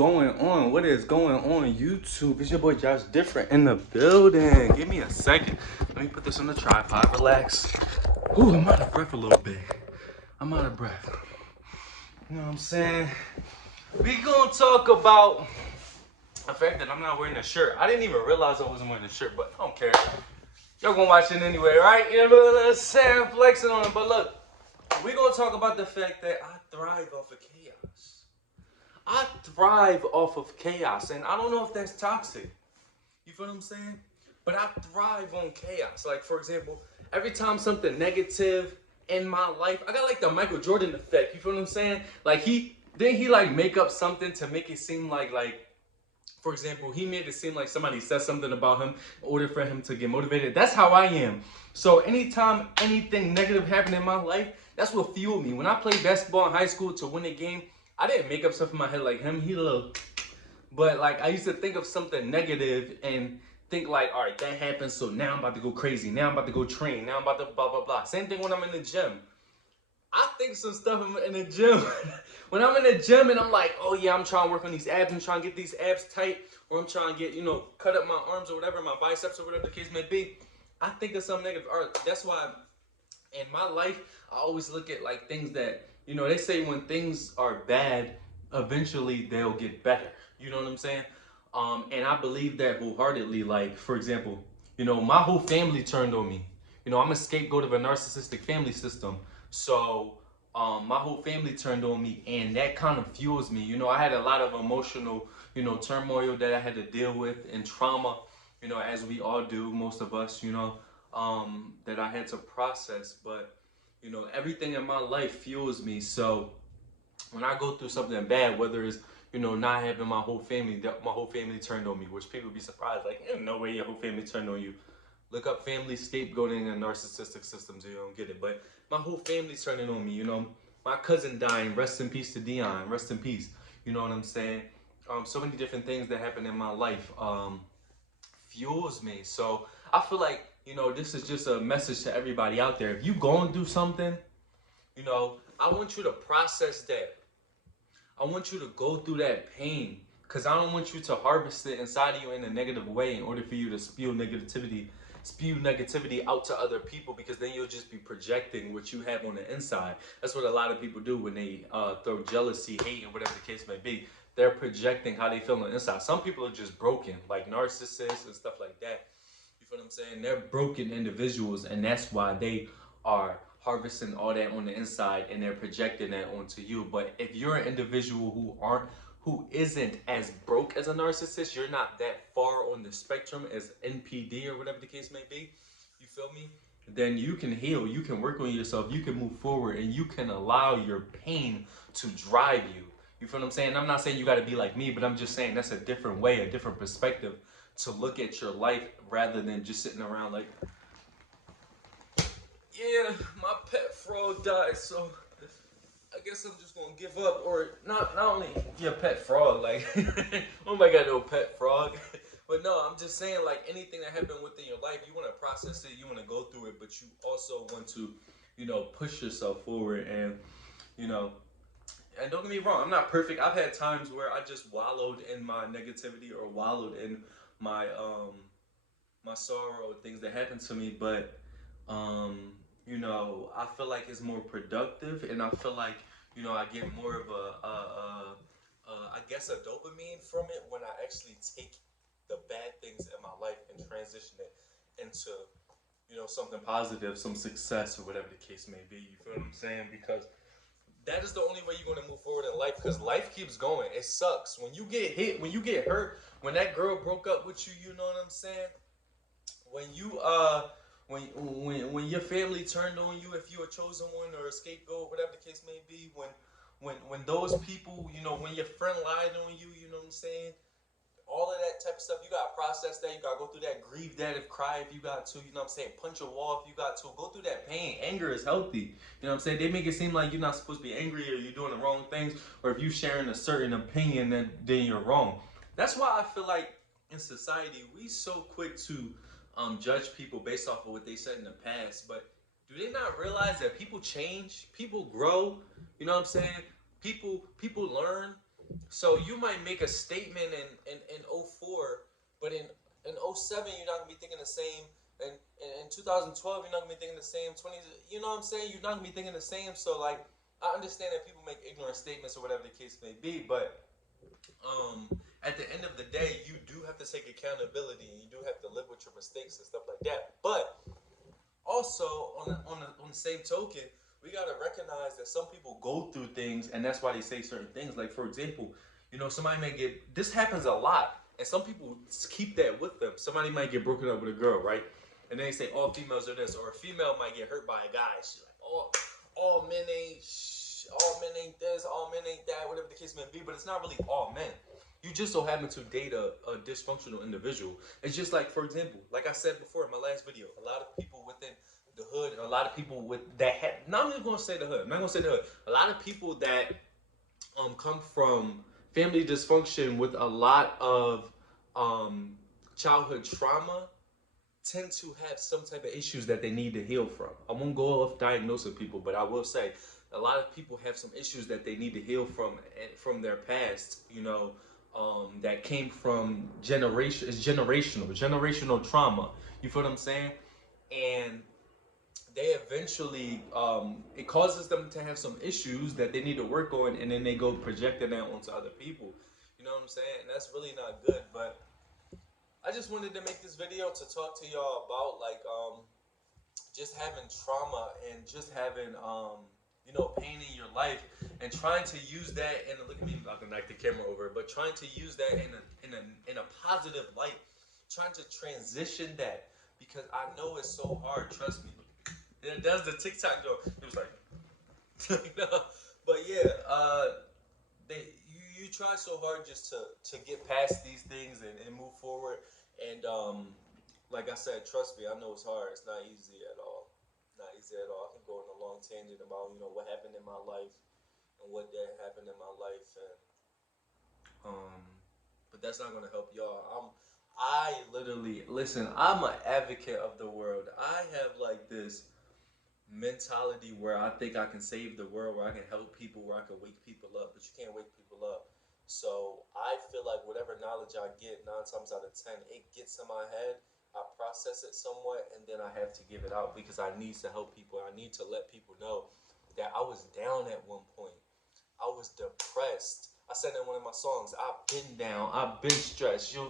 going on? What is going on, YouTube? It's your boy Josh Different in the building. Give me a second. Let me put this on the tripod. Relax. Ooh, I'm out of breath a little bit. I'm out of breath. You know what I'm saying? We gonna talk about the fact that I'm not wearing a shirt. I didn't even realize I wasn't wearing a shirt, but I don't care. Y'all gonna watch it anyway, right? You know what I'm saying? I'm flexing on it, but look, we gonna talk about the fact that I thrive off of chaos. I thrive off of chaos, and I don't know if that's toxic. You feel what I'm saying? But I thrive on chaos. Like, for example, every time something negative in my life, I got like the Michael Jordan effect. You feel what I'm saying? Like, he like make up something to make it seem like for example, he made it seem like somebody said something about him in order for him to get motivated. That's how I am. So anytime anything negative happened in my life, that's what fueled me. When I played basketball in high school to win a game, I didn't make up stuff in my head like him. He little, but like I used to think of something negative and think like, all right, that happened, so now I'm about to go crazy. Now I'm about to go train. Now I'm about to blah, blah, blah. Same thing when I'm in the gym. I think some stuff in the gym. When I'm in the gym and I'm like, oh yeah, I'm trying to work on these abs. I'm trying to get these abs tight. Or I'm trying to get, cut up my arms or whatever, my biceps or whatever the case may be. I think of some negative art. That's why in my life, I always look at like things that, they say when things are bad, eventually they'll get better. You know what I'm saying? And I believe that wholeheartedly. Like, for example, my whole family turned on me. I'm a scapegoat of a narcissistic family system. So my whole family turned on me, and that kind of fuels me. I had a lot of emotional, turmoil that I had to deal with and trauma, as we all do, most of us, that I had to process. But, everything in my life fuels me. So when I go through something bad, whether it's, not having my whole family turned on me, which people be surprised, like, no way your whole family turned on you. Look up family scapegoating and narcissistic systems, you don't get it. But my whole family's turning on me, My cousin dying, rest in peace to Dion, rest in peace. You know what I'm saying? So many different things that happen in my life fuels me. So I feel like, this is just a message to everybody out there. If you going through something, I want you to process that. I want you to go through that pain, because I don't want you to harvest it inside of you in a negative way in order for you to spew negativity out to other people, because then you'll just be projecting what you have on the inside. That's what a lot of people do when they throw jealousy, hate, and whatever the case may be. They're projecting how they feel on the inside. Some people are just broken, like narcissists and stuff like that. You feel what I'm saying? They're broken individuals, and that's why they are harvesting all that on the inside, and they're projecting that onto you. But if you're an individual who isn't as broke as a narcissist, you're not that far on the spectrum as NPD or whatever the case may be, you feel me? Then you can heal, you can work on yourself, you can move forward, and you can allow your pain to drive you. You feel what I'm saying? I'm not saying you got to be like me, but I'm just saying that's a different way, a different perspective to look at your life, rather than just sitting around like, yeah, my pet frog died, so I guess I'm just gonna give up. Or not only your pet frog, like, oh my god, no pet frog. But no, I'm just saying, like, anything that happened within your life, you want to process it, you want to go through it, but you also want to, push yourself forward. And, and don't get me wrong, I'm not perfect. I've had times where I just wallowed in my negativity or wallowed in my my sorrow, things that happened to me. But I feel like it's more productive, and I feel like, I get more of I guess a dopamine from it when I actually take the bad things in my life and transition it into, something positive, some success, or whatever the case may be. You feel what I'm saying? Because that is the only way you're going to move forward in life, because life keeps going. It sucks. When you get hit, when you get hurt, when that girl broke up with you, you know what I'm saying? When you when your family turned on you, if you're a chosen one or a scapegoat, whatever the case may be, when those people, when your friend lied on you, you know what I'm saying? All of that type of stuff, you gotta process that. You gotta go through that, grieve that, if cry if you got to, you know what I'm saying? Punch a wall if you got to. Go through that pain. Anger is healthy. You know what I'm saying? They make it seem like you're not supposed to be angry, or you're doing the wrong things, or if you're sharing a certain opinion, then you're wrong. That's why I feel like in society we so quick to judge people based off of what they said in the past. But do they not realize that people change, people grow? You know what I'm saying? People learn. So you might make a statement in '04, but in '07 you're not gonna be thinking the same. And in 2012 you're not gonna be thinking the same. 20, you know what I'm saying? You're not gonna be thinking the same. So like, I understand that people make ignorant statements or whatever the case may be, but at the end of the day, you do have to take accountability and you do have to live with your mistakes and stuff like that. But also on the same token, we gotta recognize that some people go through things, and that's why they say certain things. Like for example, somebody may get, this happens a lot, and some people keep that with them. Somebody might get broken up with a girl, right? And then they say all females are this, or a female might get hurt by a guy. She's like, all men ain't, all men ain't this, all men ain't that, whatever the case may be. But it's not really all men. You just so happen to date a dysfunctional individual. It's just like, for example, like I said before in my last video, a lot of people within the hood, a lot of people with that had, not even gonna say the hood, I'm not gonna say the hood. A lot of people that come from family dysfunction with a lot of um childhood trauma tend to have some type of issues that they need to heal from. I won't go off diagnosing people, but I will say a lot of people have some issues that they need to heal from their past. That came from generation. It's generational trauma. You feel what I'm saying? And they eventually it causes them to have some issues that they need to work on, and then they go projecting that onto other people. You know what I'm saying? And that's really not good. But I just wanted to make this video to talk to y'all about like just having trauma and just having pain in your life, and trying to use that, and look at me about to knock the camera over, but trying to use that in a positive light, trying to transition that, because I know it's so hard, trust me. It does the TikTok go. It was like but yeah, you try so hard just to get past these things and move forward. And like I said, trust me, I know it's hard. It's not easy at all. Not easy at all. I can go on a long tangent about what happened in my life and what that happened in my life, and um, but that's not gonna help y'all. I literally listen. I'm an advocate of the world. I have like this mentality where I think I can save the world, where I can help people, where I can wake people up, but you can't wake people up. So I feel like whatever knowledge I get, 9 times out of 10, it gets in my head. I process it somewhat, and then I have to give it out because I need to help people. I need to let people know that I was down at one point. I was depressed. I said in one of my songs, I've been down, I've been stressed. Check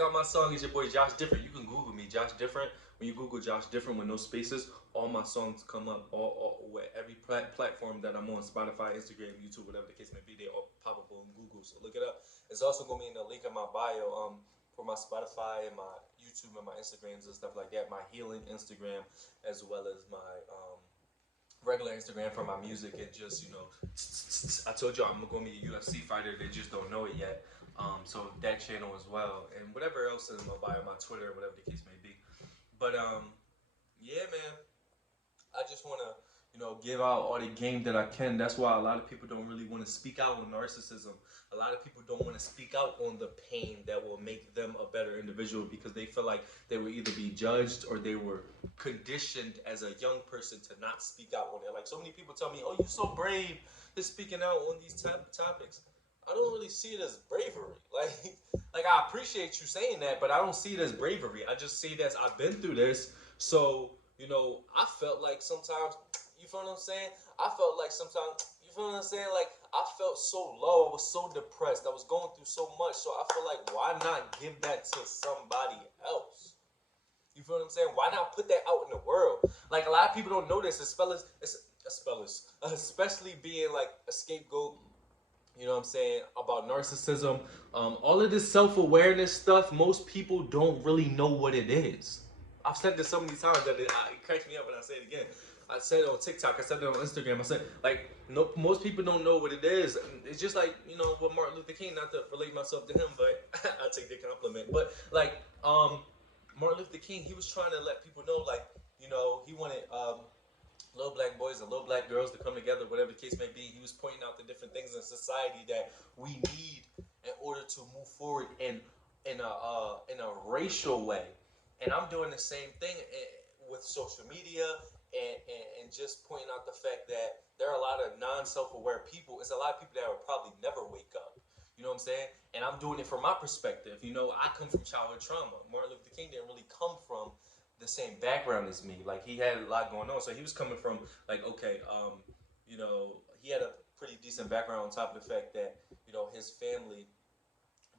out my song. It's your boy Josh Different. You can Google me, Josh Different. When you Google Josh Different with no spaces, all my songs come up. All where every platform that I'm on, Spotify, Instagram, YouTube, whatever the case may be, they all pop up on Google. So look it up. It's also gonna be in the link in my bio. For my Spotify and my YouTube and my Instagrams and stuff like that. My healing Instagram, as well as my regular Instagram for my music, and just I told you I'm gonna be a UFC fighter. They just don't know it yet. So that channel as well, and whatever else in my bio, my Twitter, whatever the case may be. But yeah, man. I just want to, give out all the game that I can. That's why a lot of people don't really want to speak out on narcissism. A lot of people don't want to speak out on the pain that will make them a better individual, because they feel like they will either be judged or they were conditioned as a young person to not speak out on it. Like so many people tell me, "Oh, you're so brave to speaking out on these topics." I don't really see it as bravery. Like I appreciate you saying that, but I don't see it as bravery. I just see it as I've been through this, so I felt like sometimes, you feel what I'm saying? I felt like sometimes, you feel what I'm saying? Like, I felt so low. I was so depressed. I was going through so much. So I feel like, why not give that to somebody else? You feel what I'm saying? Why not put that out in the world? Like, a lot of people don't know this, especially being like a scapegoat. You know what I'm saying? About narcissism. All of this self-awareness stuff, most people don't really know what it is. I've said this so many times that it cracks me up when I say it again. I said it on TikTok. I said it on Instagram. I said, like, no, most people don't know what it is. It's just like, with Martin Luther King, not to relate myself to him, but I take the compliment. But, like, Martin Luther King, he was trying to let people know, like, he wanted little black boys and little black girls to come together, whatever the case may be. He was pointing out the different things in society that we need in order to move forward in a racial way. And I'm doing the same thing with social media and just pointing out the fact that there are a lot of non-self-aware people. It's a lot of people that will probably never wake up. You know what I'm saying? And I'm doing it from my perspective. You know, I come from childhood trauma. Martin Luther King didn't really come from the same background as me. Like, he had a lot going on. So he was coming from, like, okay, you know, he had a pretty decent background on top of the fact that, you know, his family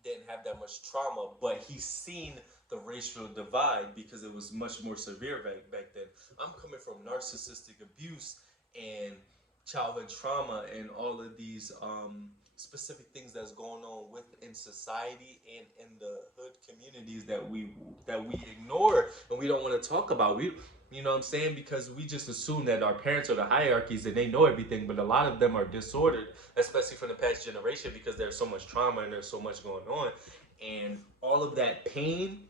didn't have that much trauma, but he's seen the racial divide because it was much more severe back then. I'm coming from narcissistic abuse and childhood trauma and all of these specific things that's going on within society and in the hood communities that we ignore and we don't want to talk about. We, you know what I'm saying? Because we just assume that our parents are the hierarchies and they know everything, but a lot of them are disordered, especially from the past generation, because there's so much trauma and there's so much going on. And all of that pain,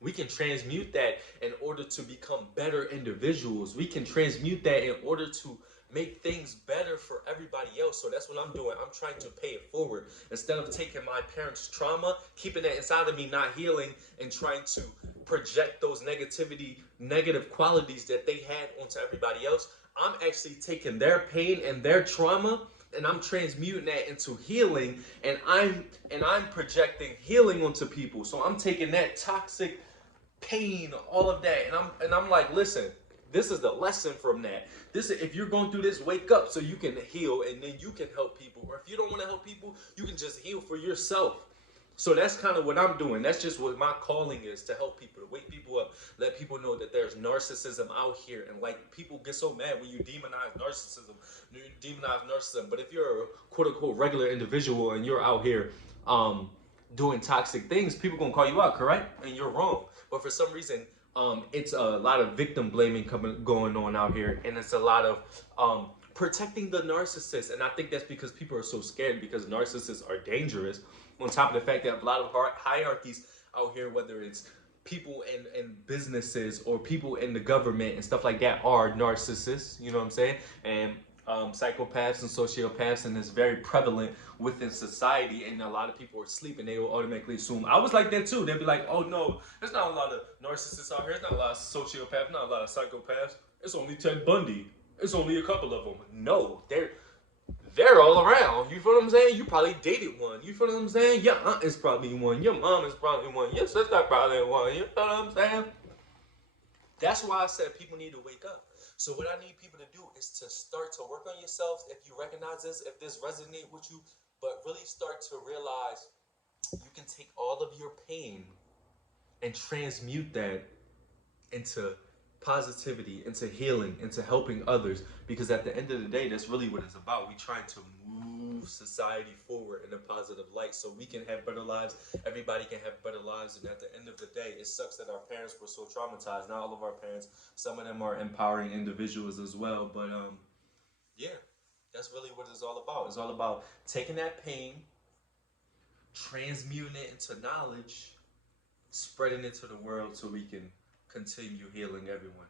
we can transmute that in order to become better individuals. We can transmute that in order to make things better for everybody else. So that's what I'm doing. I'm trying to pay it forward. Instead of taking my parents' trauma, keeping that inside of me, not healing, and trying to project those negative qualities that they had onto everybody else, I'm actually taking their pain and their trauma and I'm transmuting that into healing, and I'm projecting healing onto people. So I'm taking that toxic pain, all of that, and I'm like, listen, this is the lesson from that. This is, if you're going through this, wake up so you can heal, and then you can help people. Or if you don't want to help people, you can just heal for yourself. So that's kind of what I'm doing. That's just what my calling is, to help people, to wake people up, let people know that there's narcissism out here. And like, people get so mad when you demonize narcissism. But if you're a quote unquote regular individual and you're out here doing toxic things, people gonna call you out, correct? And you're wrong. But for some reason, it's a lot of victim blaming going on out here, and it's a lot of protecting the narcissist. And I think that's because people are so scared, because narcissists are dangerous. On top of the fact that a lot of hierarchies out here, whether it's people in businesses or people in the government and stuff like that, are narcissists, you know what I'm saying? And psychopaths and sociopaths, and it's very prevalent within society. And a lot of people are sleeping, they will automatically assume. I was like that too. They'd be like, oh no, there's not a lot of narcissists out here, there's not a lot of sociopaths, not a lot of psychopaths, it's only Ted Bundy, it's only a couple of them. No, they're all around. You feel what I'm saying? You probably dated one. You feel what I'm saying? Your aunt is probably one. Your mom is probably one. Your sister probably one. You feel what I'm saying? That's why I said people need to wake up. So what I need people to do is to start to work on yourselves. If you recognize this, if this resonates with you, but really start to realize you can take all of your pain and transmute that into positivity, into healing, into helping others. Because at the end of the day, that's really what it's about. We trying to move society forward in a positive light so we can have better lives, everybody can have better lives. And at the end of the day, it sucks that our parents were so traumatized. Not all of our parents, some of them are empowering individuals as well. But yeah, that's really what it's all about. It's all about taking that pain, transmuting it into knowledge, spreading it to the world so we can continue healing everyone.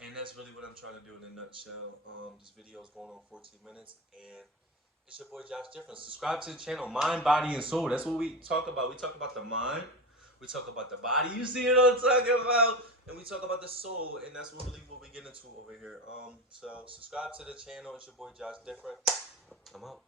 And that's really what I'm trying to do in a nutshell. This video is going on 14 minutes, and it's your boy Joshdifferent. Subscribe to the channel, Mind, Body, and Soul. That's what we talk about. We talk about the mind, we talk about the body, you see what I'm talking about, and we talk about the soul, and that's really what we get into over here. So subscribe to the channel. It's your boy Joshdifferent. I'm out.